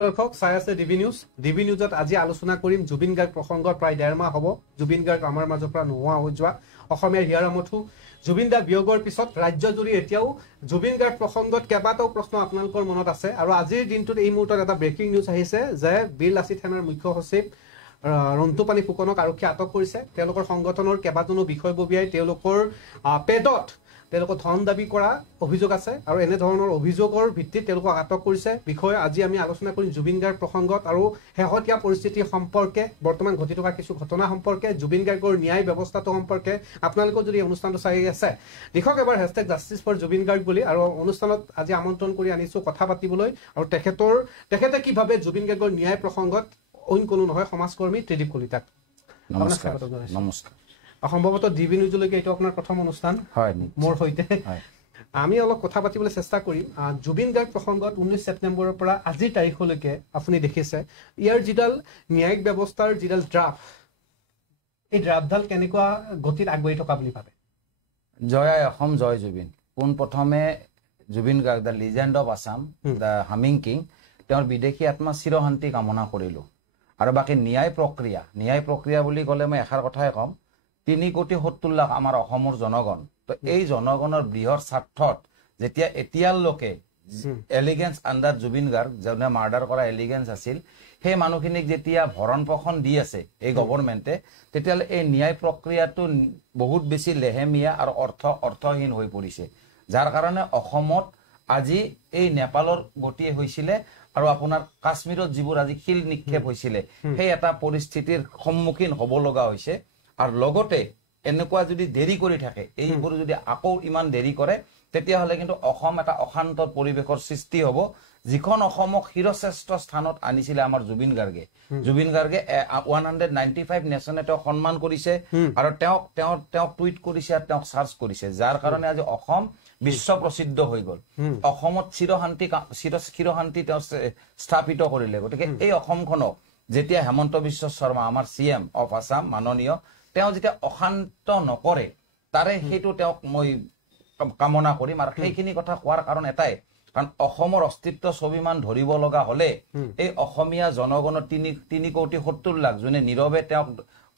দৰ্শক চাই আছে ডিবি নিউজত আজি আলোচনা কৰিম জুবিন গাৰ্গ প্ৰসংগত প্ৰায় 1.5 মাহ হ'ব জুবিন গাৰ্গ আমাৰ মাজৰ পৰা নোহোৱা হৈ যোৱা অসমীয়াৰ হিয়াৰামঠু জুবিন দা বিয়োগৰ পিছত ৰাজ্যজুৰি এতিয়াও জুবিন গাৰ্গ প্ৰসংগত কেইবাটাও প্ৰশ্ন আপোনালোকৰ মনত আছে আৰু আজিৰ দিনটোত এই মুহূৰ্তত এটা ব্ৰেকিং নিউজ আহিছে যে বীৰ লাচিত থানাৰ মুখ্য সচিব ৰন্তুপানী ফুকনক আৰক্ষী আটক কৰিছে তেওঁলোকৰ সংগঠনৰ কেইবাজনো বিষয়ববীয়াই তেওঁলোকৰ পেডত তেওঁলোকৰ ধন দাবী কৰা অভিযোগ আছে আৰু এনে ধৰণৰ অভিযোগৰ ভিত্তিত তেওঁলোকক আটক কৰিছে বিষয়ে আজি আমি আলোচনা কৰিম জুবিন গাৰ্গ প্ৰসংগত আৰু শেহতীয়া পৰিস্থিতি সম্পৰ্কে বৰ্তমান ঘটি থকা কিছু ঘটনা সম্পৰ্কে জুবিন গাৰ্গৰ ন্যায় ব্যৱস্থাটো সম্পৰ্কে আপোনালোকৰ যদি অনুষ্ঠানটো চাই আছে লিখক এবাৰ #justice4jubin garg বুলি আৰু অনুষ্ঠানত আজি আমন্ত্ৰণ কৰি আনিছো কথা পাতিবলৈ আৰু তেখেতে কিভাৱে জুবিন গাৰ্গৰ ন্যায় প্ৰসংগত অইন কোনো নহয় সমাজকৰ্মী ত্ৰিদীপ কলিতাক নমস্কাৰ সম্ভৱতঃ ডিবি নিউজলৈকে এইটো আপোনাৰ প্ৰথম অনুষ্ঠান হয় মোৰ সৈতে আমি অলপ কথা পাতিবলৈ চেষ্টা কৰিম জুবিন গাৰ্গ প্ৰসংগত 19 ছেপ্টেম্বৰৰ পৰা আজিৰ তাৰিখলৈকে আপুনি দেখিছে ইয়াৰ যিডাল ন্যায়িক ব্যৱস্থাৰ যিডাল ড্ৰাফ্ট এই ড্ৰাফ্টডাল কেনেকুৱা গতিত আগবাঢ়ি থকা বুলি ভাবে জয় অসম জয় জুবিন পোন প্ৰথমে Zubeen Garg the legend of Assam the humming king তেওঁৰ বিদেশী আত্মা চিৰশান্তি কামনা কৰিলো আৰু বাকি ন্যায় প্ৰক্ৰিয়া বুলি ক'লে মই এষাৰ কথাই ক'ম 3,70,00,000 লাখ আমাৰ অসমৰ জনগণ তো এই জনগণৰ বৃহৎ স্বাৰ্থত যেতিয়া এতিয়ালৈকে এলিগেন্স আণ্ডাৰ জুবিন গাৰ্গ যোনে মাৰ্ডাৰ কৰা এলিগেন্স আছিল সেই মানুহখিনিক যেতিয়া ভৰণ পোষণ দি আছে এই গভৰ্ণমেণ্টে তেতিয়ালে এই ন্যায় প্ৰক্ৰিয়াটো বহুত বেছি লেহেমীয়া আৰু অৰ্থহীন হৈ পৰিছে যাৰ কাৰণে অসমত আজি এই নেপালৰ গতিয়ে হৈছিলে আৰু আপোনাৰ কাশ্মীৰত যিবোৰ আজি শিল নিক্ষেপ হৈছিলে সেই এটা পৰিস্থিতিৰ সন্মুখীন হ'ব লগা হৈছে আৰু লগতে এনেকুৱা যদি দেৰি কৰি থাকে এইবোৰ যদি আকৌ ইমান দেৰি কৰে তেতিয়াহ'লে কিন্তু অসম এটা অশান্তৰ পৰিৱেশৰ সৃষ্টি হ'ব যিখন অসমক শিৰশ্ৰেষ্ঠ স্থানত আনিছিলে আমাৰ জুবিন গাৰ্গে 195 নেশ্যনে তেওঁক সন্মান কৰিছে আৰু তেওঁক টুইট কৰিছে আৰু তেওঁক চাৰ্চ কৰিছে যাৰ কাৰণে আজি অসম বিশ্ব প্ৰসিদ্ধ হৈ গ'ল অসমত চিৰশান্তি তেওঁ স্থাপিত কৰিলে গতিকে এই অসমখনক যেতিয়া হেমন্ত বিশ্ব শৰ্মা আমাৰ CM অফ আছাম মাননীয় তেওঁ যেতিয়া অশান্ত নকৰে তাৰে সেইটো তেওঁক মই কামনা কৰিম আৰু সেইখিনি কথা কোৱাৰ কাৰণ এটাই কাৰণ অসমৰ অস্তিত্ব ছবিমান ধৰিব লগা হলে এই অসমীয়া জনগণৰ 3,70,00,000 লাখ যোনে নীৰৱে তেওঁক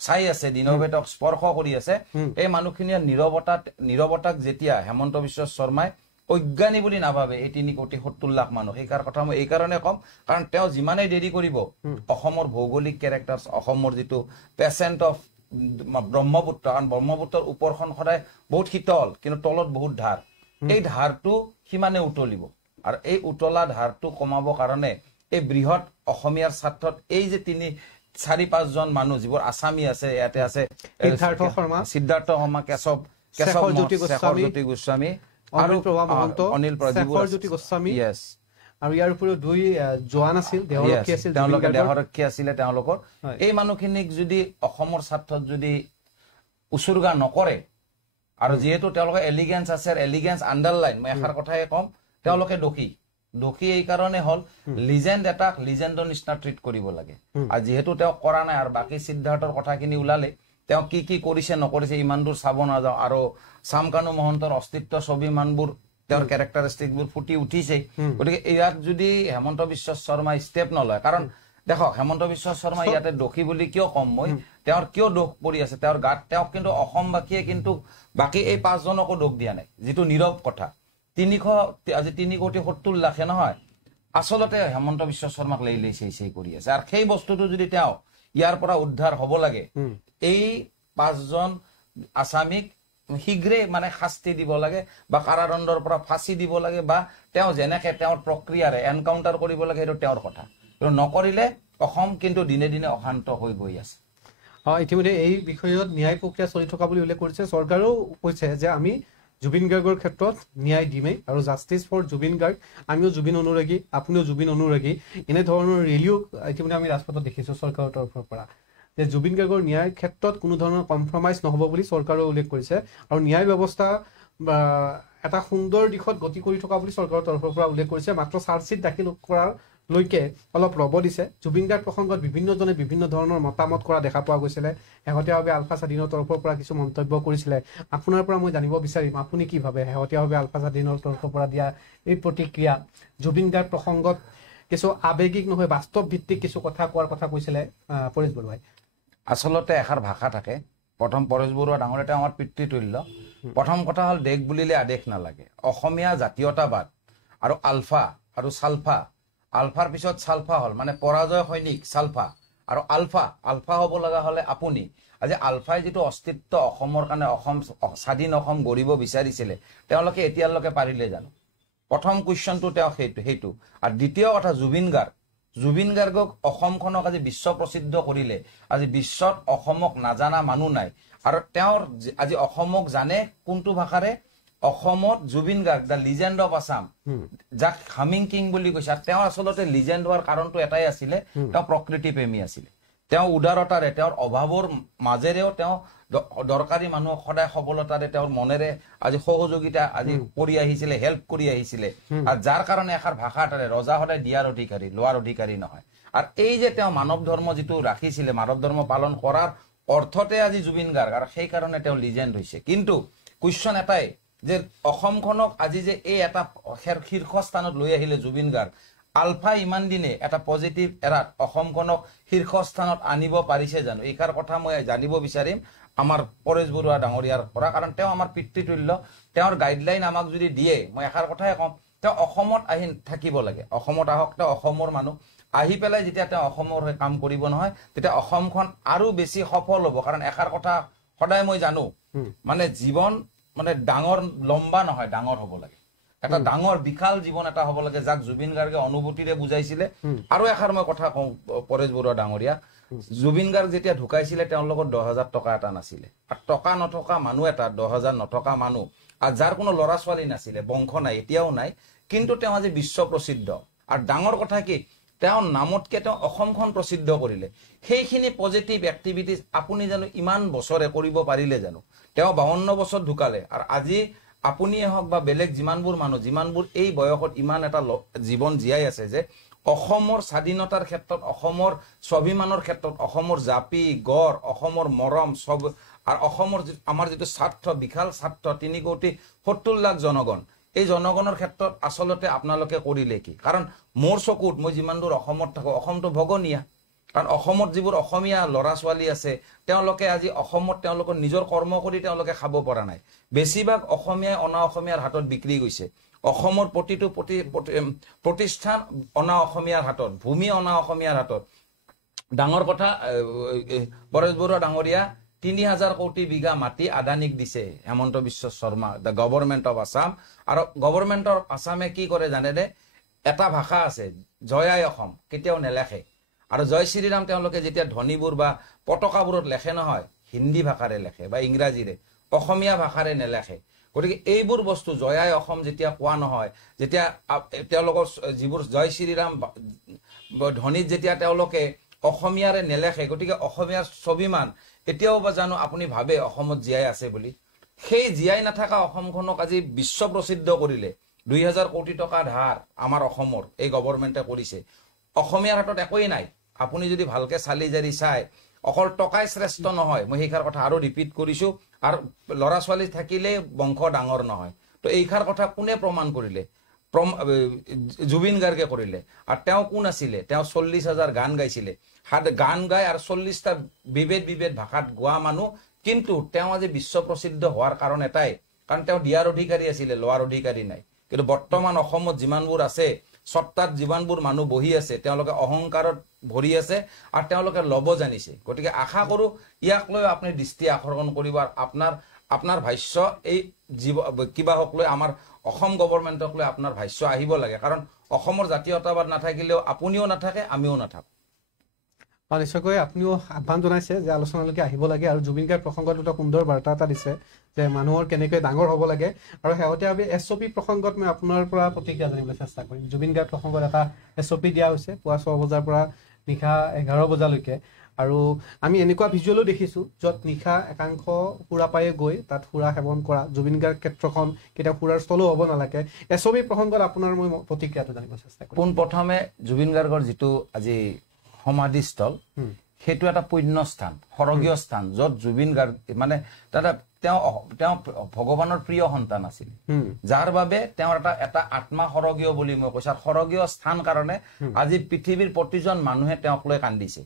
চাই আছে নীৰৱে তেওঁক স্পৰ্শ কৰি আছে এই মানুহখিনিৰ নীৰৱতাক যেতিয়া হেমন্ত বিশ্ব শৰ্মাই অজ্ঞানী বুলি নাভাবে এই 3,70,00,000 লাখ মানুহ সেইকাৰ কথা মই এই কাৰণে কম কাৰণ তেওঁ যিমানেই দেৰি কৰিব অসমৰ ভৌগোলিক কেৰেক্টাৰ্ছ অসমৰ যিটো পেচেণ্ট অফ ব্ৰহ্মপুত্ৰ কাৰণ ব্ৰহ্মপুত্ৰৰ ওপৰখন সদায় বহুত শীতল কিন্তু তলত বহুত ধাৰ এই ধাৰটো সিমানে উতলিব আৰু এই উতলা ধাৰটো কমাব কাৰণে এই বৃহৎ অসমীয়াৰ স্বাৰ্থত এই যে 4-5 জন মানুহ যিবোৰ আসামী আছে ইয়াতে আছে সিদ্ধাৰ্থ শৰ্মা কেশৱ জ্যোতি গোস্বামী আৰু অনিল জ্যোতি গোস্বামী আৰু ইয়াৰ উপৰিও 2 জোৱান আছিল দেহৰক্ষী আছিল তেওঁলোকৰ এই মানুহখিনিক যদি অসমৰ স্বাৰ্থত যদি উচুৰ্গা নকৰে আৰু যেহেতু তেওঁলোকৰ এলিগেন্স আছে এলিগেন্স আণ্ডাৰলাইন মই এষাৰ কথাই কম তেওঁলোকে দোষী এই কাৰণে হ'ল লিজেণ্ড এটাক লিজেণ্ডৰ নিচিনা ট্ৰিট কৰিব লাগে আৰু যেহেতু তেওঁ কৰা নাই আৰু বাকী সিদ্ধাৰ্থৰ কথাখিনি ওলালে তেওঁ কি কৰিছে নকৰিছে ইমান দূৰ চাব নাযাওঁ আৰু চামকানু মহন্তৰ অস্তিত্ব ছবিমানবোৰ তেওঁৰ কেৰেক্টাৰিষ্টিকবোৰ ফুটি উঠিছে গতিকে ইয়াত যদি হেমন্ত বিশ্ব শৰ্মাই ষ্টেপ নলয় কাৰণ দেখক হেমন্ত বিশ্ব শৰ্মা ইয়াতে দোষী বুলি কিয় কম মই তেওঁৰ কিয় দোষ পৰি আছে তেওঁৰ গাত তেওঁক কিন্তু অসমবাসীয়ে কিন্তু বাকী এই 5 জনকো দোষ দিয়া নাই যিটো নীৰৱ কথা 3,70,00,000 লাখে নহয় আচলতে হেমন্ত বিশ্ব শৰ্মাক লৈছে কৰি আছে আৰু সেই বস্তুটো যদি তেওঁ ইয়াৰ পৰা উদ্ধাৰ হ'ব লাগে এই 5 জন আসামিক শীঘ্ৰে মানে শাস্তি দিব লাগে বা কাৰাদণ্ডৰ পৰা ফাঁচি দিব লাগে বা তেওঁ যেনেকৈ তেওঁৰ প্ৰক্ৰিয়াৰে এনকাউণ্টাৰ কৰিব লাগে সেইটো তেওঁৰ কথা কিন্তু নকৰিলে অসম কিন্তু দিনে দিনে অশান্ত হৈ গৈ আছে ইতিমধ্যে এই বিষয়ত ন্যায় প্ৰক্ৰিয়া চলি থকা বুলি উল্লেখ কৰিছে চৰকাৰেও কৈছে যে আমি জুবিন গাৰ্গৰ ক্ষেত্ৰত ন্যায় দিমেই আৰু জাষ্টিছ ফৰ জুবিন গাৰ্গ আমিও জুবিন অনুৰাগী আপুনিও জুবিন অনুৰাগী এনে ধৰণৰ ৰেলীও ইতিমধ্যে আমি ৰাজপথত দেখিছোঁ চৰকাৰৰ তৰফৰ পৰা যে জুবিন গাৰ্গৰ ন্যায়ৰ ক্ষেত্ৰত কোনো ধৰণৰ কম্প্ৰমাইজ নহ'ব বুলি চৰকাৰে উল্লেখ কৰিছে আৰু ন্যায় ব্যৱস্থা এটা সুন্দৰ দিশত গতি কৰি থকা বুলি চৰকাৰৰ তৰফৰ পৰা উল্লেখ কৰিছে মাত্ৰ চাৰ্জশ্বিট দাখিল কৰাৰ লৈকে অলপ ৰ'ব দিছে জুবিন গাৰ্গ প্ৰসংগত বিভিন্নজনে বিভিন্ন ধৰণৰ মতামত কৰা দেখা পোৱা গৈছিলে শেহতীয়াভাৱে আলফা স্বাধীনৰ তৰফৰ পৰা কিছু মন্তব্য কৰিছিলে আপোনাৰ পৰা মই জানিব বিচাৰিম আপুনি কি ভাবে শেহতীয়াভাৱে আলফা স্বাধীনৰ তৰফৰ পৰা দিয়া এই প্ৰতিক্ৰিয়া জুবিন গাৰ্গ প্ৰসংগত কিছু আবেগিক নহয় বাস্তৱ ভিত্তিক কিছু কথা কোৱাৰ কথা কৈছিলে পৰেশ বৰুৱাই আচলতে এষাৰ ভাষা থাকে প্ৰথম পৰেশ বৰুৱা ডাঙৰ এটা আমাৰ পিতৃতুল্য প্ৰথম কথা হ'ল দেশ বুলিলে আদেশ নালাগে অসমীয়া জাতীয়তাবাদ আৰু আলফা আৰু সালফা আলফাৰ পিছত সালফা হ'ল মানে পৰাজয় সৈনিক সালফা আৰু আলফা হ'ব লগা হ'লে আপুনি আজি আলফাই যিটো অস্তিত্ব অসমৰ কাৰণে অসম স্বাধীন অসম গঢ়িব বিচাৰিছিলে তেওঁলোকে এতিয়ালৈকে পাৰিলে জানো প্ৰথম কুৱেশ্যনটো তেওঁ সেইটো আৰু দ্বিতীয় কথা জুবিন গাৰ্গক অসমখনক আজি বিশ্ব প্ৰসিদ্ধ কৰিলে আজি বিশ্বত অসমক নাজানা মানুহ নাই আৰু তেওঁৰ আজি অসমক জানে কোনটো ভাষাৰে অসমত জুবিন গাৰ্গ দা লিজেণ্ড অফ আসাম যাক হামিং কিং বুলি কৈছে তেওঁ আচলতে লিজেণ্ড হোৱাৰ কাৰণটো এটাই আছিলে তেওঁ প্ৰকৃতি প্ৰেমী আছিলে তেওঁ উদাৰতাৰে তেওঁৰ অভাৱৰ মাজেৰেও তেওঁ দৰকাৰী মানুহক সদায় সবলতাৰে তেওঁৰ মনেৰে আজি সহযোগিতা আজি কৰি আহিছিলে হেল্প কৰি আহিছিলে আৰু যাৰ কাৰণে এষাৰ ভাষা এটাৰে ৰজা সদায় দিয়াৰ অধিকাৰী লোৱাৰ অধিকাৰী নহয় আৰু এই যে তেওঁ মানৱ ধৰ্ম যিটো ৰাখিছিলে মানৱ ধৰ্ম পালন কৰাৰ অৰ্থতে আজি জুবিন গাৰ্গ আৰু সেই কাৰণে তেওঁ লিজেণ্ড হৈছে কিন্তু কুৱেশ্যন এটাই যে অসমখনক আজি যে এই এটা শীৰ্ষস্থানত লৈ আহিলে জুবিন গাৰ্গ আলফা ইমান দিনে এটা পজিটিভ এৰাত অসমখনক শীৰ্ষস্থানত আনিব পাৰিছে জানো এইকাৰ কথা মই জানিব বিচাৰিম আমাৰ পৰেশ বৰুৱা ডাঙৰীয়াৰ পৰা কাৰণ তেওঁ আমাৰ পিতৃতুল্য তেওঁৰ গাইডলাইন আমাক যদি দিয়ে মই এষাৰ কথাই কম তেওঁ অসমত আহি থাকিব লাগে অসমত আহক তেওঁ অসমৰ মানুহ আহি পেলাই যেতিয়া তেওঁ অসমৰ হৈ কাম কৰিব নহয় তেতিয়া অসমখন আৰু বেছি সফল হ'ব কাৰণ এষাৰ কথা সদায় মই জানো মানে জীৱন মানে ডাঙৰ লম্বা নহয় ডাঙৰ হ'ব লাগে এটা ডাঙৰ বিশাল জীৱন এটা হ'ব লাগে যাক জুবিন গাৰ্গে অনুভূতিৰে বুজাইছিলে আৰু এষাৰ মই কথা কওঁ পৰেশ বৰুৱা ডাঙৰীয়া জুবিন গাৰ্গ যেতিয়া ঢুকাইছিলে তেওঁৰ লগত 10,000 টকা এটা নাছিলে আৰু টকা নথকা মানুহ এটা 10,000 নথকা মানুহ আৰু যাৰ কোনো ল'ৰা ছোৱালী নাছিলে বংশ নাই এতিয়াও নাই কিন্তু তেওঁ আজি বিশ্ব প্ৰসিদ্ধ আৰু ডাঙৰ কথা কি তেওঁ নামতকে তেওঁ অসমখন প্ৰসিদ্ধ কৰিলে সেইখিনি পজিটিভ এক্টিভিটিজ আপুনি জানো ইমান বছৰে কৰিব পাৰিলে জানো তেওঁ 52 বছৰ ঢুকালে আৰু আজি আপুনিয়ে হওক বা বেলেগ যিমানবোৰ মানুহ যিমানবোৰ এই বয়সত ইমান এটা জীৱন জীয়াই আছে যে অসমৰ স্বাধীনতাৰ ক্ষেত্ৰত অসমৰ স্বাভিমানৰ ক্ষেত্ৰত অসমৰ জাপি গড় অসমৰ মৰম সব আৰু অসমৰ আমাৰ যিটো স্বাৰ্থ বিশাল স্বাৰ্থ 3,70 লাখ জনগণ এই জনগণৰ ক্ষেত্ৰত আচলতে আপোনালোকে কৰিলে কি কাৰণ মোৰ চকুত মই যিমান দূৰ অসমত থাকো অসমটো ভগনীয়া কাৰণ অসমত যিবোৰ অসমীয়া ল'ৰা ছোৱালী আছে তেওঁলোকে আজি অসমত তেওঁলোকৰ নিজৰ কৰ্ম কৰি তেওঁলোকে খাব পৰা নাই বেছিভাগ অসমীয়া অনা অসমীয়াৰ হাতত বিক্ৰী গৈছে অসমৰ প্ৰতিটো প্ৰতিষ্ঠান অনা অসমীয়াৰ হাতত ভূমি অনা অসমীয়াৰ হাতত ডাঙৰ কথা পৰেশ বৰুৱা ডাঙৰীয়া 3,000 কোটি বিঘা মাটি আদানীক দিছে Himanta Biswa Sarma the government of Assam আৰু গভৰ্ণমেণ্ট অফ আসামে কি কৰে জানেনে এটা ভাষা আছে জয় আই অসম কেতিয়াও নেলেখে আৰু জয় শ্ৰীৰাম তেওঁলোকে যেতিয়া ধ্বনিবোৰ বা পতাকাবোৰত লেখে নহয় হিন্দী ভাষাৰে লেখে বা ইংৰাজীৰে অসমীয়া ভাষাৰে নেলেখে গতিকে এইবোৰ বস্তু জয় আই অসম যেতিয়া কোৱা নহয় যেতিয়া তেওঁলোকৰ যিবোৰ জয় শ্ৰীৰাম ধ্বনিত যেতিয়া তেওঁলোকে অসমীয়াৰে নেলেখে গতিকে অসমীয়াৰ স্বাভিমান এতিয়াও বা জানো আপুনি ভাবে অসমত জীয়াই আছে বুলি সেই জীয়াই নাথাকা অসমখনক আজি বিশ্ব প্ৰসিদ্ধ কৰিলে 2,000 কোটি টকা ধাৰ আমাৰ অসমৰ এই গভৰ্ণমেণ্টে কৰিছে অসমীয়াৰ হাতত একোই নাই আপুনি যদি ভালকে চালি জাৰি চাই অকল টকাই শ্ৰেষ্ঠ নহয় মই এইখাৰ কথা আৰু ৰিপিট কৰিছো আৰু ল'ৰা ছোৱালী থাকিলে বংশ ডাঙৰ নহয় তো এইখাৰ কথা কোনে প্ৰমাণ কৰিলে জুবিন গাৰ্গে কৰিলে আৰু তেওঁ কোন আছিলে তেওঁ 40,000 গান গাইছিলে গান গাই আৰু 40টা বিভেদ ভাষাত গোৱা মানুহ কিন্তু তেওঁ আজি বিশ্ব প্ৰসিদ্ধ হোৱাৰ কাৰণ এটাই কাৰণ তেওঁ দিয়াৰ অধিকাৰী আছিলে লোৱাৰ অধিকাৰী নাই কিন্তু বৰ্তমান অসমত যিমানবোৰ আছে সত্তাত যিমানবোৰ মানুহ বহি আছে তেওঁলোকে অহংকাৰত ভৰি আছে আৰু তেওঁলোকে লব জানিছে গতিকে আশা কৰো ইয়াক লৈ আপুনি দৃষ্টি আকৰ্ষণ কৰিব আৰু আপোনাৰ ভাষ্য এই কিবা হক লৈ আমাৰ অসম গভৰ্ণমেণ্টক লৈ আপোনাৰ ভাষ্য আহিব লাগে কাৰণ অসমৰ জাতীয়তাবাদ নাথাকিলেও আপুনিও নাথাকে আমিও নাথাকো নিশ্চয়কৈ আপুনিও আহ্বান জনাইছে যে আলোচনালৈকে আহিব লাগে আৰু জুবিন গাৰ্গ প্ৰসংগত এটা সুন্দৰ বাৰ্তা এটা দিছে যে মানুহৰ কেনেকৈ ডাঙৰ হ'ব লাগে আৰু শেহতীয়াভাৱে SOP প্ৰসংগত মই আপোনাৰ পৰা প্ৰতিক্ৰিয়া জানিবলৈ চেষ্টা কৰিম জুবিন গাৰ্গ প্ৰসংগত এটা SOP দিয়া হৈছে পুৱা 6 বজাৰ পৰা নিশা 11 বজালৈকে আৰু আমি এনেকুৱা ভিজুৱেলো দেখিছো য'ত নিশা একাংশ সুৰাপায়ে গৈ তাত সুৰা সেৱন কৰা জুবিন গাৰ্গ ক্ষেত্ৰখন কেতিয়াও সুৰাৰ স্থলো হ'ব নালাগে SOP প্ৰসংগত আপোনাৰ মই প্ৰতিক্ৰিয়াটো জানিব চেষ্টা কৰিম পোন প্ৰথমে জুবিন গাৰ্গৰ যিটো আজি সমাধিস্থল সেইটো এটা পুণ্য স্থান, সৰগীয় স্থান, য'ত জুবিন গাৰ্গ মানে তেওঁ ভগৱানৰ প্ৰিয় সন্তান আছিল, যাৰ বাবে তেওঁৰ এটা আত্মা সৰগীয় বুলি মই কৈছো। আৰু সৰগীয় স্থান কাৰণে আজি পৃথিৱীৰ প্ৰতিজন মানুহে তেওঁক লৈ কান্দিছে।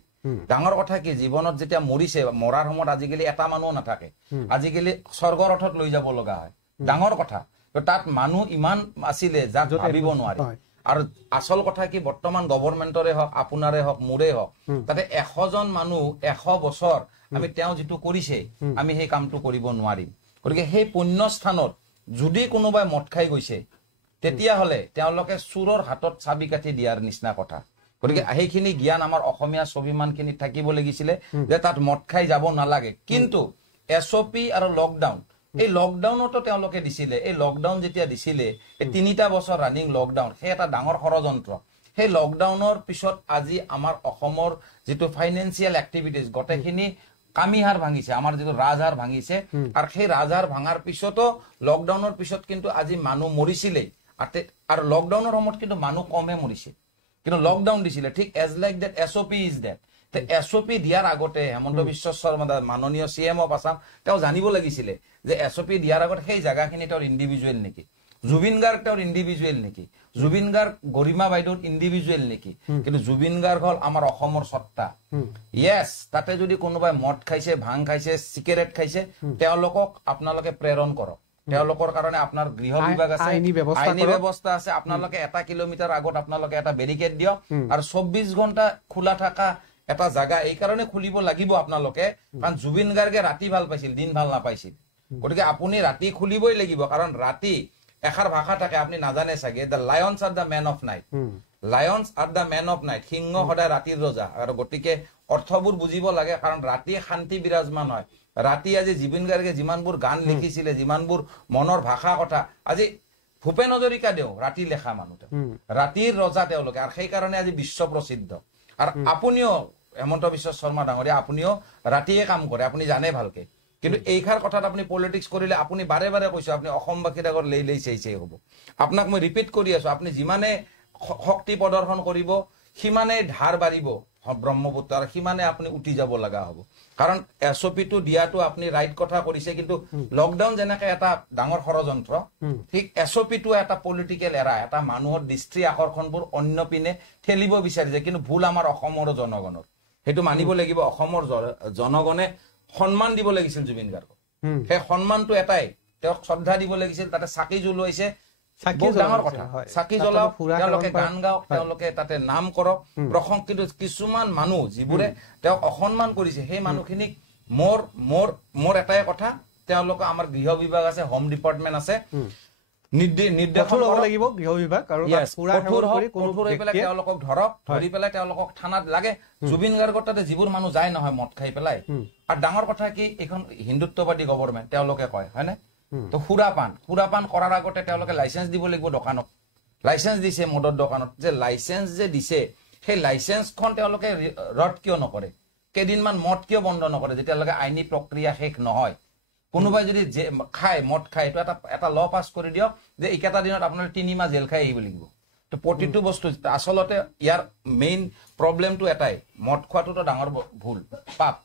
ডাঙৰ কথা কি, জীৱনত যেতিয়া মৰিছে, মৰাৰ সময়ত আজিকালি এটা মানুহ নাথাকে, আজিকালি স্বৰ্গৰ ৰথত লৈ যাব লগা হয়। ডাঙৰ কথা, তাত মানুহ ইমান আছিলে যাক ভাবিব নোৱাৰি। আৰু আচল কথা কি, বৰ্তমান গভৰ্ণমেণ্টৰে হওক, আপোনাৰে হওক, মোৰে হওক, তাতে 100জন মানুহ 100 বছৰ আমি তেওঁ যিটো কৰিছে আমি সেই কামটো কৰিব নোৱাৰিম। গতিকে সেই পুণ্যস্থানত যদি কোনোবাই মদ খাই গৈছে, তেতিয়াহ'লে তেওঁলোকে চোৰৰ হাতত চাবি কাঠি দিয়াৰ নিচিনা কথা। গতিকে সেইখিনি জ্ঞান আমাৰ অসমীয়া স্বাভিমানখিনিত থাকিব লাগিছিলে যে তাত মদ খাই যাব নালাগে। কিন্তু SOP আৰু লকডাউন, এই লকডাউনতো তেওঁলোকে দিছিলে। এই লকডাউন যেতিয়া দিছিলে, এই 3টা বছৰ ৰানিং লকডাউন, সেই এটা ডাঙৰ ষড়যন্ত্ৰ। সেই লকডাউনৰ পিছত আজি আমাৰ অসমৰ যিটো ফাইনেন্সিয়েল এক্টিভিটিজ গোটেইখিনি কামিহাৰ ভাঙিছে, আমাৰ যিটো ৰাজহাড় ভাঙিছে। আৰু সেই ৰাজহাড় ভাঙাৰ পিছতো লকডাউনৰ পিছত কিন্তু আজি মানুহ মৰিছিলেই। আৰু লকডাউনৰ সময়ত কিন্তু মানুহ কমহে মৰিছে, কিন্তু লকডাউন দিছিলে। ঠিক as like that SOP is that. SOP দিয়াৰ আগতে হেমন্ত বিশ্ব শৰ্মা মাননীয় CM অফ আছাম তেওঁ জানিব লাগিছিলে যে SOP দিয়াৰ আগত সেই জাগাখিনি তেওঁৰ ইণ্ডিভিজুৱেল নেকি, জুবিন গাৰ্গ তেওঁৰ ইণ্ডিভিজুৱেল নেকি, জুবিন গাৰ্গ গৰিমা বাইদেউৰ ইণ্ডিভিজুৱেল নেকি। কিন্তু জুবিন গাৰ্গ হ'ল আমাৰ অসমৰ সত্তা। য়েছ, তাতে যদি কোনোবাই মদ খাইছে, ভাং খাইছে, চিগাৰেট খাইছে, তেওঁলোকক আপোনালোকে প্ৰেৰণ কৰক। তেওঁলোকৰ কাৰণে আপোনাৰ গৃহ বিভাগ আছে, আইনী ব্যৱস্থা আছে। আপোনালোকে 1 কিলোমিটাৰ আগত আপোনালোকে এটা বেৰিকেড দিয়ক। আৰু 24 ঘণ্টা খোলা থকা এটা জাগা এই কাৰণে খুলিব লাগিব আপোনালোকে, কাৰণ জুবিন গাৰ্গে ৰাতি ভাল পাইছিল, দিন ভাল নাপাইছিল। গতিকে আপুনি ৰাতি খুলিবই লাগিব, কাৰণ ৰাতি এষাৰ ভাষা থাকে, আপুনি নাজানে চাগে, the lions are the men of night. Lions are the men of night, সিংহ সদায় ৰাতিৰ ৰজা। আৰু গতিকে অৰ্থবোৰ বুজিব লাগে, কাৰণ ৰাতি শান্তি বিৰাজমান হয়। ৰাতি আজি জুবিন গাৰ্গে যিমানবোৰ গান লিখিছিলে, যিমানবোৰ মনৰ ভাষা কথা, আজি ভূপেন হাজৰিকাদেউ ৰাতি লেখা মানুহ, ৰাতিৰ ৰজা তেওঁলোকে। আৰু সেইকাৰণে আজি বিশ্ব প্ৰসিদ্ধ। আৰু আপুনিও হেমন্ত বিশ্ব শৰ্মা ডাঙৰীয়া, আপুনিও ৰাতিয়ে কাম কৰে, আপুনি জানে ভালকে। কিন্তু এইষাৰ কথাত আপুনি পলিটিক্স কৰিলে, আপুনি বাৰে বাৰে কৈছো, আপুনি অসমবাসীৰ আগত লেই চেই হ'ব। আপোনাক মই ৰিপিট কৰি আছো, আপুনি যিমানে শক্তি প্ৰদৰ্শন কৰিব, সিমানেই ধাৰ বাঢ়িব ব্ৰহ্মপুত্ৰ, আৰু সিমানে আপুনি উঠি যাব লগা হ'ব। কাৰণ SOPটো দিয়াটো আপুনি ৰাইট কথা কৰিছে, কিন্তু লকডাউন যেনেকে এটা ডাঙৰ ষড়যন্ত্ৰ, ঠিক SOPটো এটা পলিটিকেল এৰা, এটা মানুহৰ দৃষ্টি আকৰ্ষণবোৰ অন্য পিনে ঠেলিব বিচাৰিছে। কিন্তু ভুল আমাৰ অসমৰ জনগণৰ, সেইটো মানিব লাগিব। অসমৰ জনগণে সন্মান দিব লাগিছিল জুবিন গাৰ্গক। সেই সন্মানটো এটাই, তেওঁক শ্ৰদ্ধা দিব লাগিছিল। তাতে চাকি জ্বলাইছে, ডাঙৰ কথা, চাকি জ্বলাওক, তেওঁলোকে গান গাওক, তেওঁলোকে তাতে নাম কৰক, প্ৰসংগ। কিন্তু কিছুমান মানুহ যিবোৰে তেওঁক অসন্মান কৰিছে, সেই মানুহখিনিক মোৰ এটাই কথা, তেওঁলোকে আমাৰ গৃহ বিভাগ আছে, হোম ডিপাৰ্টমেণ্ট আছে, নিৰ্দেশ ল'ব লাগিব গৃহ বিভাগ। তেওঁলোকক ধৰক, ধৰি পেলাই তেওঁলোকক থানাত লাগে। জুবিন গাৰ্গৰ তাতে যিবোৰ মানুহ যায় নহয় মদ খাই পেলাই। আৰু ডাঙৰ কথা কি, এইখন হিন্দুত্ববাদী গভৰ্ণমেণ্ট তেওঁলোকে কয়, হয়নে? তো সুৰাপান কৰাৰ আগতে তেওঁলোকে লাইচেঞ্চ দিব লাগিব দোকানত। লাইচেঞ্চ দিছে মদৰ দোকানত, যে লাইচেঞ্চ যে দিছে, সেই লাইচেঞ্চখন তেওঁলোকে ৰদ কিয় নকৰে? কেইদিনমান মদ কিয় বন্ধ নকৰে যেতিয়ালৈকে আইনী প্ৰক্ৰিয়া শেষ নহয়? কোনোবাই যদি খায়, মদ খায়, এইটো এটা ল পাছ কৰি দিয়ক যে এইকেইটা দিনত আপোনালোকে 3 মাহ জেল খাই আহিব লাগিব। তো প্ৰতিটো বস্তু আচলতে ইয়াৰ মেইন প্ৰব্লেমটো এটাই, মদ খোৱাটোতো ডাঙৰ ভুল, পাপ,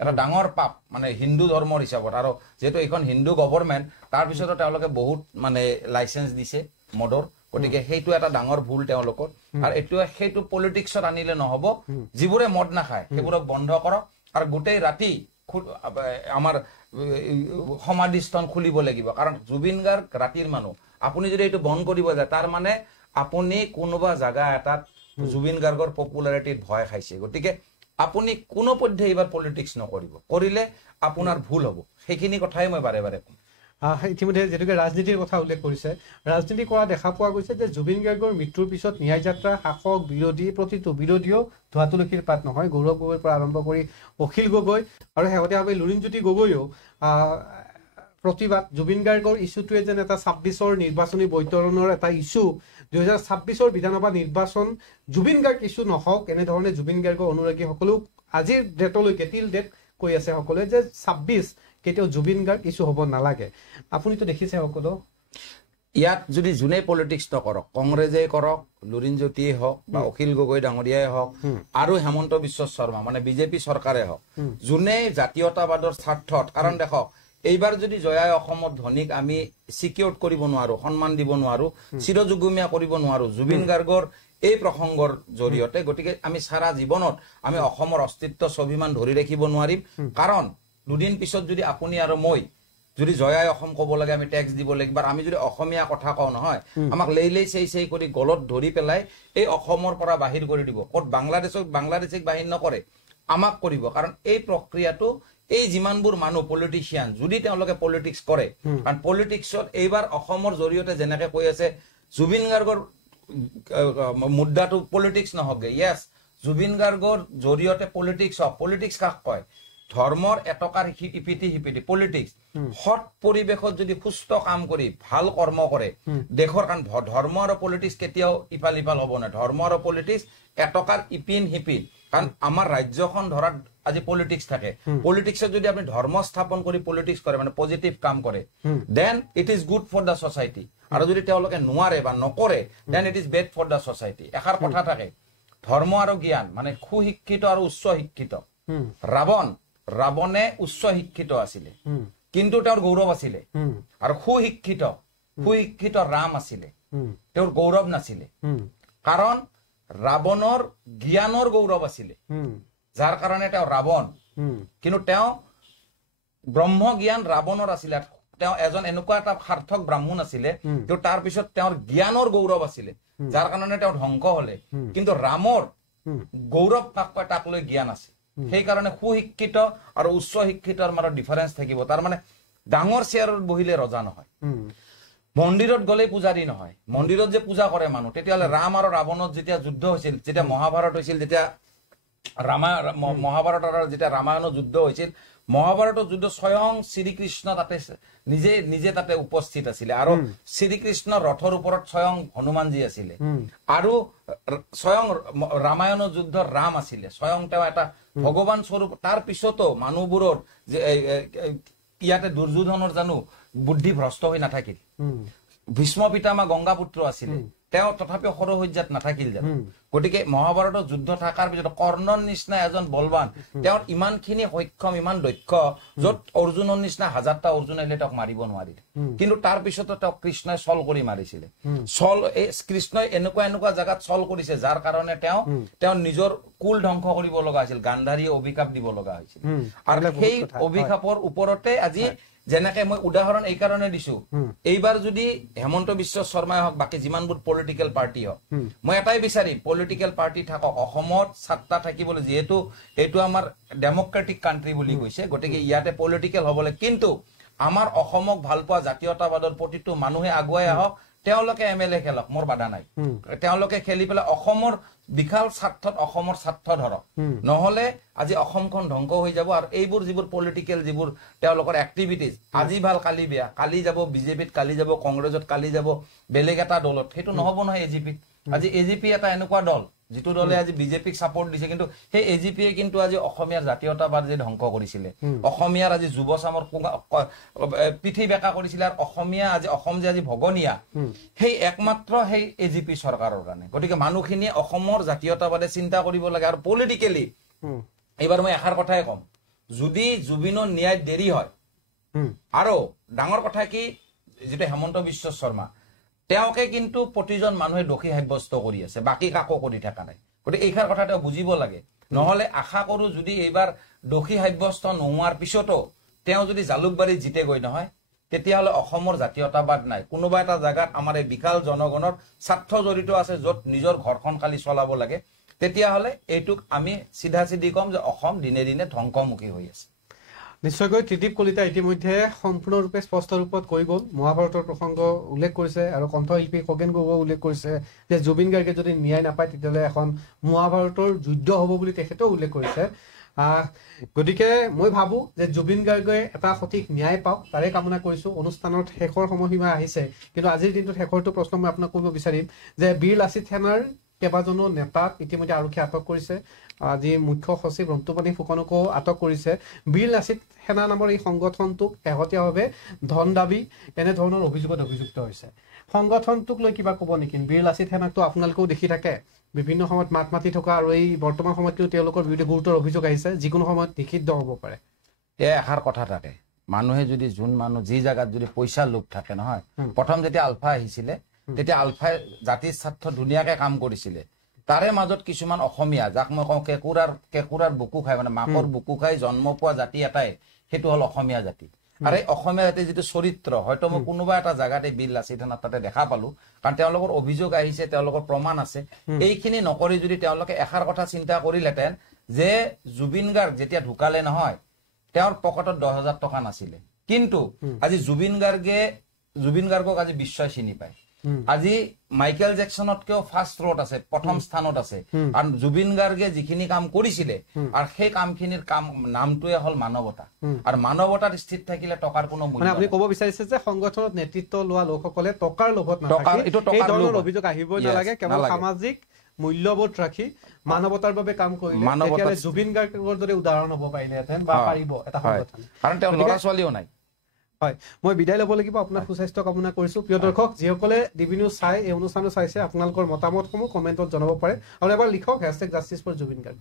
এটা ডাঙৰ পাপ, মানে হিন্দু ধৰ্মৰ হিচাপত। আৰু যেহেতু এইখন হিন্দু গভৰ্ণমেণ্ট, তাৰপিছতো তেওঁলোকে বহুত মানে লাইচেঞ্চ দিছে মদৰ। গতিকে সেইটো এটা ডাঙৰ ভুল তেওঁলোকৰ। আৰু সেইটো পলিটিক্সত আনিলে নহ'ব। যিবোৰে মদ নাখায় সেইবোৰক বন্ধ কৰক, আৰু গোটেই ৰাতি আমাৰ সমাধিস্থল খুলিব লাগিব। কাৰণ জুবিন গাৰ্গ ৰাতিৰ মানুহ। আপুনি যদি এইটো বন্ধ কৰিব যায়, তাৰ মানে আপুনি কোনোবা জাগা এটাত জুবিন গাৰ্গৰ পপুলাৰিটিত ভয় খাইছে। গতিকে আপুনি কোনো পধ্যে এইবাৰ পলিটিক্স নকৰিব, কৰিলে আপোনাৰ ভুল হ'ব। সেইখিনি কথাই মই বাৰে বাৰে কম। ইতিমধ্যে যিহেতুকে ৰাজনীতিৰ কথা উল্লেখ কৰিছে, ৰাজনীতি কৰা দেখা পোৱা গৈছে যে জুবিন গাৰ্গৰ মৃত্যুৰ পিছত ন্যায় যাত্ৰা, শাসক, বিৰোধী, প্ৰতিটো বিৰোধীও ধোৱা তুলসীৰ পাত নহয়। গৌৰৱ গগৈৰ পৰা আৰম্ভ কৰি অখিল গগৈ আৰু শেহতীয়াভাৱে লুৰিণজ্যোতি গগৈও প্ৰতিবাদ। জুবিন গাৰ্গৰ ইছ্যুটোৱে যেন এটা 26ৰ নিৰ্বাচনী বৈতৰণৰ এটা ইছ্যু, 2026ৰ বিধানসভা নিৰ্বাচন জুবিন গাৰ্গ ইছ্যু নহওক, এনেধৰণে জুবিন গাৰ্গৰ অনুৰাগীসকলেও আজিৰ ডেটলৈকে টিল ডেট কৈ আছে সকলোৱে যে 26 কেতিয়াও জুবিন গাৰ্গ ইছ্যু হ'ব নালাগে। আপুনিতো দেখিছে সকলো। ইয়াত যদি যোনে পলিটিক্স নকৰক, কংগ্ৰেছে কৰক, লুৰিণজ্যোতিয়ে হওক বা অখিল গগৈ ডাঙৰীয়াই হওক আৰু হেমন্ত বিশ্ব শৰ্মা মানে বিজেপি চৰকাৰে হওক, যোনে জাতীয়তাবাদৰ স্বাৰ্থত, কাৰণ দেখক এইবাৰ যদি জয়াই অসমত ধনীক আমি সিকিউৰ কৰিব নোৱাৰো, সন্মান দিব নোৱাৰো, চিৰযুগমীয়া কৰিব নোৱাৰো জুবিন গাৰ্গৰ এই প্ৰসংগৰ জৰিয়তে, গতিকে আমি সাৰা জীৱনত আমি অসমৰ অস্তিত্ব স্বাভিমান ধৰি ৰাখিব নোৱাৰিম। কাৰণ দুদিন পিছত যদি আপুনি আৰু মই যদি জয়াই অসম ক'ব লাগে, আমি টেক্স দিব লাগিব, আমি যদি অসমীয়া কথা কওঁ নহয়, আমাক লেই চেই কৰি গলত ধৰি পেলাই এই অসমৰ পৰা বাহিৰ কৰি দিব। ক'ত বাংলাদেশক বাহিৰ নকৰে, আমাক কৰিব। কাৰণ এই প্ৰক্ৰিয়াটো এই যিমানবোৰ মানুহ পলিটিচিয়ান যদি তেওঁলোকে পলিটিক্স কৰে, কাৰণ পলিটিক্সত এইবাৰ অসমৰ জৰিয়তে যেনেকে কৈ আছে জুবিন গাৰ্গৰ মুদ্দাটো পলিটিক্স নহওক, য়েছ জুবিন গাৰ্গৰ জৰিয়তে পলিটিক্স হওক। পলিটিক্স কাক কয়? ধৰ্মৰ এটকাৰ ইপিঠি সিপিঠি পলিটিক্স। সৎ পৰিৱেশত যদি সুস্থ কাম কৰি ভাল কৰ্ম কৰে দেশৰ, কাৰণ ধৰ্ম আৰু পলিটিক্স কেতিয়াও ইফাল ইফাল হ'ব নাই, ধৰ্ম আৰু পলিটিক্স এটকাৰ ইপিন সিপিন। কাৰণ আমাৰ ৰাজ্যখন ধৰাত আজি পলিটিক্স থাকে, পলিটিক্সত যদি আপুনি ধৰ্ম স্থাপন কৰি পলিটিক্স কৰে মানে পজিটিভ কাম কৰে, then it is good for the society. আৰু যদি তেওঁলোকে নোৱাৰে বা নকৰে, then it is bad for the society. এষাৰ কথা থাকে, ধৰ্ম আৰু জ্ঞান মানে সুশিক্ষিত আৰু উচ্চ শিক্ষিত। ৰাৱণে উচ্চ শিক্ষিত আছিলে কিন্তু তেওঁৰ গৌৰৱ আছিলে, আৰু সুশিক্ষিত ৰাম আছিলে, তেওঁৰ গৌৰৱ নাছিলে। কাৰণ ৰাৱণৰ জ্ঞানৰ গৌৰৱ আছিলে, যাৰ কাৰণে তেওঁ ৰাৱণ। কিন্তু তেওঁ ব্ৰহ্ম জ্ঞান ৰাৱণৰ আছিলে, তেওঁ এজন এনেকুৱা এটা সাৰ্থক ব্ৰাহ্মণ আছিলে, কিন্তু তাৰ পিছত তেওঁৰ জ্ঞানৰ গৌৰৱ আছিলে, যাৰ কাৰণে তেওঁ ধ্বংস হলে। কিন্তু ৰামৰ গৌৰৱ কাক কয়? তাক লৈ জ্ঞান আছে। সেইকাৰণে সুশিক্ষিত আৰু উচ্চ শিক্ষিতৰ মাজত ডিফাৰেন্স থাকিব। তাৰ মানে ডাঙৰ চেয়াৰত বহিলে ৰজা নহয়, মন্দিৰত গ'লে পূজাৰী নহয়। মন্দিৰত যে পূজা কৰে মানুহ, তেতিয়াহ'লে ৰাম আৰু ৰাৱণত যেতিয়া যুদ্ধ হৈছিল, যেতিয়া মহাভাৰত হৈছিল, যেতিয়া মহাভাৰত আৰু যেতিয়া ৰামায়ণৰ যুদ্ধ হৈছিল, মহাভাৰতৰ যুদ্ধ স্বয়ং শ্ৰীকৃষ্ণ তাতে নিজে তাতে উপস্থিত আছিলে, আৰু শ্ৰীকৃষ্ণৰ ৰথৰ ওপৰত স্বয়ং হনুমানজী আছিলে, আৰু স্বয়ং ৰামায়ণৰ যুদ্ধৰ ৰাম আছিলে, স্বয়ং তেওঁ এটা ভগৱান স্বৰূপ। তাৰ পিছতো মানুহবোৰৰ যে ইয়াতে দুৰ্যোধনৰ জানো বুদ্ধি ভ্ৰষ্ট হৈ নাথাকিল? ভীষ্ম পিতামহ গংগাপুত্ৰ আছিলে, তেওঁ তথাপিও সৰসজ্জাত নাথাকিল জানো? গতিকে মহাভাৰতৰ যুদ্ধ থকাৰ পিছত কৰ্ণৰ নিচিনা এজন বলৱান, তেওঁৰ ইমানখিনি সক্ষম, ইমান দক্ষ, য'ত অৰ্জুনৰ নিচিনা 1000টা অৰ্জুন আহিলে তেওঁক মাৰিব নোৱাৰিলে। কিন্তু তাৰ পিছতো তেওঁক কৃষ্ণই চল কৰি মাৰিছিলে। কৃষ্ণই এনেকুৱা জাগাত চল কৰিছে, যাৰ কাৰণে তেওঁ নিজৰ কুল ধ্বংস কৰিব লগা হৈছিল, গান্ধাৰীয়ে অভিশাপ দিব লগা হৈছিল। আৰু সেই অভিশাপৰ ওপৰতে আজি যেনেকে মই উদাহৰণ এই কাৰণে দিছো, এইবাৰ যদি হেমন্ত বিশ্ব শৰ্মাই হওক, বাকী যিমানবোৰ পলিটিকেল পাৰ্টি হওক, মই এটাই বিচাৰিম পলিটিকেল পাৰ্টি থাকক অসমত, সাতটা থাকিবলৈ, যিহেতু এইটো আমাৰ ডেমক্ৰেটিক কাণ্ট্ৰি বুলি কৈছে, গতিকে ইয়াতে পলিটিকেল হবলৈ। কিন্তু আমাৰ অসমক ভাল পোৱা জাতীয়তাবাদৰ প্ৰতিটো মানুহে আগুৱাই আহক, তেওঁলোকে MLA খেলক, মোৰ বাধা নাই। তেওঁলোকে খেলি পেলাই অসমৰ বিশাল স্বাৰ্থত অসমৰ স্বাৰ্থ ধৰক, নহলে আজি অসমখন ধ্বংস হৈ যাব। আৰু এইবোৰ যিবোৰ পলিটিকেল যিবোৰ তেওঁলোকৰ এক্টিভিটিজ, আজি ভাল কালি বেয়া, কালি যাব বিজেপিত, কালি যাব কংগ্ৰেছত, কালি যাব বেলেগ এটা দলত, সেইটো নহব নহয় এজিপিত। আজি এজিপি এটা এনেকুৱা দল যিটো দলে আজি বিজেপিক ছাপৰ্ট দিছে, কিন্তু সেই এজিপিয়ে কিন্তু আজি অসমীয়াৰ জাতীয়তাবাদ যে ধ্বংস কৰিছিলে, অসমীয়াৰ আজি যুৱ চামৰ পিঠি বেকা কৰিছিলে, আৰু অসম যে আজি ভগনীয়া, সেই একমাত্ৰ সেই এজিপি চৰকাৰৰ কাৰণে। গতিকে মানুহখিনিয়ে অসমৰ জাতীয়তাবাদে চিন্তা কৰিব লাগে। আৰু পলিটিকেলি এইবাৰ মই এষাৰ কথাই কম, যদি জুবিনৰ ন্যায় দেৰি হয়, আৰু ডাঙৰ কথা কি, যিটো হেমন্ত বিশ্ব শৰ্মা, তেওঁকে কিন্তু প্ৰতিজন মানুহে দোষী সাব্যস্ত কৰি আছে, বাকী কাকো কৰি থকা নাই। গতিকে এইষাৰ কথা তেওঁ বুজিব লাগে। নহলে আশা কৰো যদি এইবাৰ দোষী সাব্যস্ত নোহোৱাৰ পিছতো তেওঁ যদি জালুকবাৰীত জিতে গৈ নহয়, তেতিয়াহ'লে অসমৰ জাতীয়তাবাদ নাই। কোনোবা এটা জাগাত আমাৰ এই বিশাল জনগণৰ স্বাৰ্থ জড়িত আছে, য'ত নিজৰ ঘৰখন খালি চলাব লাগে, তেতিয়াহ'লে এইটোক আমি চিধা কম যে অসম দিনে দিনে ধ্বংসমুখী হৈ আছে। নিশ্চয়কৈ ত্ৰিদীপ কলিতা ইতিমধ্যে সম্পূৰ্ণৰূপে স্পষ্ট ৰূপত কৈ গ'ল, মহাভাৰতৰ প্ৰসংগ উল্লেখ কৰিছে, আৰু কণ্ঠশিল্পী খগেন গগৈ উল্লেখ কৰিছে যে জুবিন গাৰ্গে যদি ন্যায় নাপায় তেতিয়াহ'লে এখন মহাভাৰতৰ যুদ্ধ হ'ব বুলি তেখেতেও উল্লেখ কৰিছে। গতিকে মই ভাবো যে জুবিন গাৰ্গে এটা সঠিক ন্যায় পাওক, তাৰে কামনা কৰিছো। অনুষ্ঠানত শেষৰ সময়সীমা আহিছে, কিন্তু আজিৰ দিনটোত শেষৰটো প্ৰশ্ন মই আপোনাক কৰিব বিচাৰিম যে বীৰ লাচিত সেনাৰ কেইবাজনো নেতাক ইতিমধ্যে আৰক্ষীয়ে আটক কৰিছে, আজি মুখ্য সচিব ৰন্তুমণি ফুকনকো আটক কৰিছে। বীৰ লাচিত সেনা নামৰ এই সংগঠনটোক শেহতীয়াভাৱে ধন দাবী এনেধৰণৰ অভিযোগত অভিযুক্ত হৈছে। সংগঠনটোক লৈ কিবা ক'ব নেকি? বীৰ লাচিত সেনাকটো আপোনালোকেও দেখি থাকে বিভিন্ন সময়ত মাত মাতি থকা, আৰু এই বৰ্তমান সময়ত কিন্তু তেওঁলোকৰ বিৰুদ্ধে গুৰুতৰ অভিযোগ আহিছে, যিকোনো সময়ত নিষিদ্ধ হ'ব পাৰে। এষাৰ কথা থাকে, মানুহে যদি যি জায়গাত যদি পইচা লোভ থাকে নহয়, প্ৰথম যেতিয়া আলফা আহিছিলে তেতিয়া আলফাই জাতিৰ স্বাৰ্থ ধুনীয়াকে কাম কৰিছিলে। তাৰে মাজত কিছুমান অসমীয়া, যাক মই কওঁ কেঁকুৰাৰ বুকু খাই, মানে মাকৰ বুকু খাই জন্ম পোৱা জাতি এটাই, সেইটো হ'ল অসমীয়া জাতি। আৰু এই অসমীয়া জাতিৰ যিটো চৰিত্ৰ, হয়তো মই কোনোবা এটা জাগাতে বীৰ লাচিত সেনাক তাতে দেখা পালো, কাৰণ তেওঁলোকৰ অভিযোগ আহিছে, তেওঁলোকৰ প্ৰমাণ আছে। এইখিনি নকৰি যদি তেওঁলোকে এষাৰ কথা চিন্তা কৰিলেহেঁতেন যে জুবিন গাৰ্গ যেতিয়া ঢুকালে নহয়, তেওঁৰ পকেটত 10,000 টকা নাছিলে, কিন্তু আজি জুবিন গাৰ্গক আজি বিশ্বই চিনি পায়। আজি মাইকেল জেকসনতকেও ফাৰ্ষ্ট ৰোড আছে, প্ৰথম স্থানত আছে। আৰু জুবিন গাৰ্গে যিখিনি কাম কৰিছিলে, আৰু সেই কামখিনিৰ নামটোৱে হ'ল মানৱতা। আৰু মানৱতাত স্থিত থাকিলে টকাৰ কোনো মূল্য নাই। আপুনি ক'ব বিচাৰিছে যে সংগঠনত নেতৃত্ব লোৱা লোকসকলে টকাৰ লোভত নাথাকি এই ধৰণৰ অভিযোগ আহিবই নালাগে, কেৱল সামাজিক মূল্যবোধ ৰাখি মানৱতাৰ বাবে কাম কৰিলে তেতিয়াহ'লে জুবিন গাৰ্গৰ দৰে উদাহৰণ হ'ব পাৰিলেহেঁতেন বা পাৰিব এটা সংগঠন, কাৰণ তেওঁৰ ল'ৰা ছোৱালীও নাই। হয়, মই বিদায় ল'ব লাগিব। আপোনাৰ সুস্বাস্থ্য কামনা কৰিছোঁ। প্ৰিয় দৰ্শক, যিসকলে ডিবি নিউজ চাই, এই অনুষ্ঠানটো চাইছে, আপোনালোকৰ মতামতসমূহ কমেণ্টত জনাব পাৰে, আৰু এবাৰ লিখক #জাষ্টিছ ফৰ জুবিন গাৰ্গ।